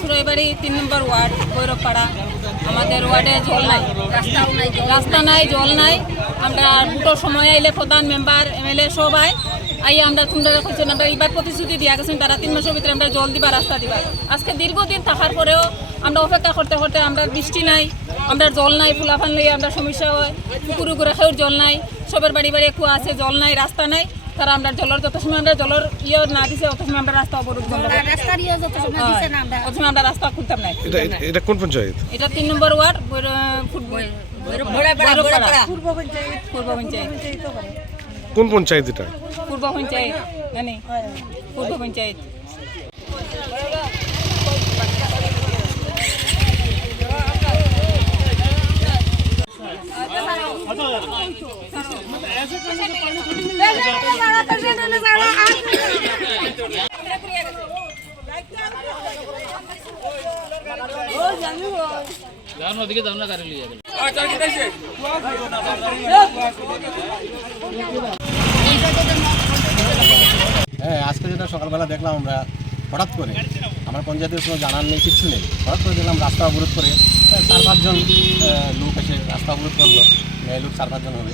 সুরাইবাড়ি তিন নম্বর ওয়ার্ড, ভৈরবপাড়া। আমাদের ওয়ার্ডে জল নাই। রাস্তাও রাস্তা নাই, জল নাই। আমরা দুটোর সময় আইলে প্রধান মেম্বার, এমএলএ সবাই আই। আমরা তোমরা কইছেন আমরা এবার প্রতিশ্রুতি দিয়া গেছেন, তারা তিন মাসের ভিতরে আমরা জল দিবা, রাস্তা দিবা। আজকে দীর্ঘদিন থাকার পরেও আমরা অপেক্ষা করতে করতে আমরা বৃষ্টি নাই আমরা জল নাই ফুলাফান লইয়ে আমরা সমস্যা হয় পুকুর উকুরে খেয়েও জল নাই সবের বাড়ি বাড়ি কুয়া আছে জল নাই রাস্তা নাই তারা আমরা জলের যত সময় আমরা জলের ইয়ে না দিছে অত সময় আমরা রাস্তা অবরোধ রাস্তার ইয়ে অত সময় আমরা রাস্তা খুলতাম না। এটা কোন পঞ্চায়েত? এটা তিন নম্বর ওয়ার্ড ফুটবল পূর্ব পঞ্চায়েত। কোন পঞ্চায়েত এটা? পূর্ব পঞ্চায়েত জানি। পূর্ব পঞ্চায়েত। হ্যাঁ আজকে যেটা সকালবেলা দেখলাম আমরা, হঠাৎ করে, আমার পঞ্চায়েতের কোনো জানার নেই, কিছু নেই। হঠাৎ করে দেখলাম রাস্তা অবরোধ করে চার পাঁচজন লোক এসে রাস্তা অবরোধ করল। মেয়ে লোক চার পাঁচজন হবে,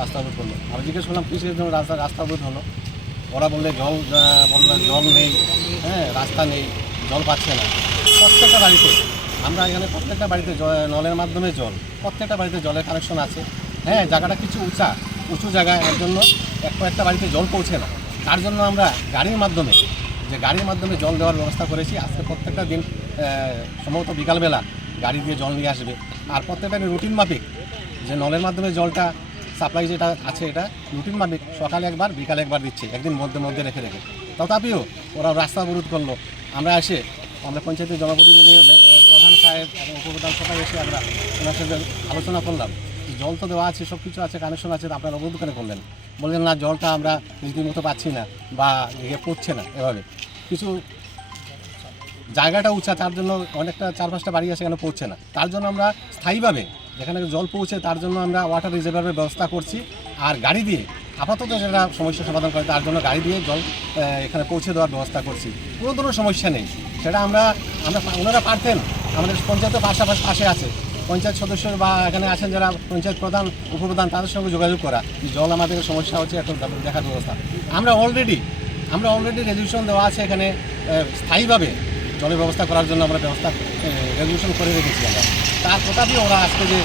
রাস্তা অবরোধ করল। আমি জিজ্ঞেস করলাম, কিসের জন্য রাস্তা রাস্তা অবরোধ হলো? ওরা বললে, জল বলল, জল নেই হ্যাঁ রাস্তা নেই, জল পাচ্ছে না। প্রত্যেকটা বাড়িতে। আমরা এখানে প্রত্যেকটা বাড়িতে নলের মাধ্যমে জল, প্রত্যেকটা বাড়িতে জলের কানেকশন আছে। হ্যাঁ জায়গাটা কিছু উঁচা, উঁচু জায়গায় এর জন্য এক কয়েকটা বাড়িতে জল পৌঁছে না। তার জন্য আমরা গাড়ির মাধ্যমে, যে গাড়ির মাধ্যমে জল দেওয়ার ব্যবস্থা করেছি, আজকে প্রত্যেকটা দিন সম্ভবত বিকালবেলা গাড়ি দিয়ে জল নিয়ে আসবে। আর প্রত্যেকটা রুটিন মাফিক যে নলের মাধ্যমে জলটা সাপ্লাই যেটা আছে এটা রুটিন মাফিক সকালে একবার, বিকালে একবার দিচ্ছে, একদিন মধ্যে মধ্যে রেখে রেখে। তথাপিও ওরা রাস্তা অবরোধ করল। আমরা এসে, আমরা পঞ্চায়েতের জনপ্রতিনিধি সাহেব এবং উপপ্রধান সবাই এসে আমরা ওনার সাথে আলোচনা করলাম। জল তো দেওয়া আছে সব কিছু আছে কানেকশন আছে আপনারা অবরোধ কেন করলেন? বললেন, না, জলটা আমরা নিজেদের মতো পাচ্ছি না বা ইয়ে পড়ছে না এভাবে। কিছু জায়গাটা উঁচা, তার জন্য অনেকটা চার পাঁচটা বাড়ি আছে এখানে পড়ছে না? তার জন্য আমরা স্থায়ীভাবে যেখানে জল পৌঁছে, তার জন্য আমরা ওয়াটার রিজার্ভারের ব্যবস্থা করছি। আর গাড়ি দিয়ে, আপাতত যেটা সমস্যা সমাধান করে, তার জন্য গাড়ি দিয়ে জল এখানে পৌঁছে দেওয়ার ব্যবস্থা করছি। কোনো ধরনের সমস্যা নেই। সেটা আমরা আমরা ওনারা পারতেন। আমাদের পঞ্চায়েতের পাশাপাশি পাশে আছে। পঞ্চায়েত সদস্য বা এখানে আছেন যারা পঞ্চায়েত প্রধান, উপপ্রধান, তাদের সঙ্গে যোগাযোগ করা। জল আমাদের সমস্যা হচ্ছে একটা দেখার ব্যবস্থা। আমরা অলরেডি আমরা অলরেডি রেজলিউশন দেওয়া আছে এখানে স্থায়ীভাবে জলের ব্যবস্থা করার জন্য আমরা ব্যবস্থা রেজলিউশন করে রেখেছি আমরা। তার তথাপি ওরা আজকে যে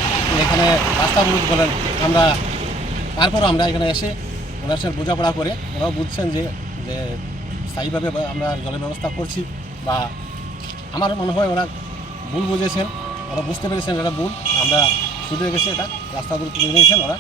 এখানে রাস্তা অবরোধ করেন, আমরা তারপর আমরা এখানে এসে ওনার সাথে বোঝাপড়া করে, ওরাও বুঝছেন যে স্থায়ীভাবে আমরা জলের ব্যবস্থা করছি বা আমার মনে হয় ওরা ভুল বুঝেছেন, ওরা বুঝতে পেরেছেন এটা ভুল, আমরা ছুটে গেছে এটা রাস্তা দূর বুঝে নিয়েছেন ওরা।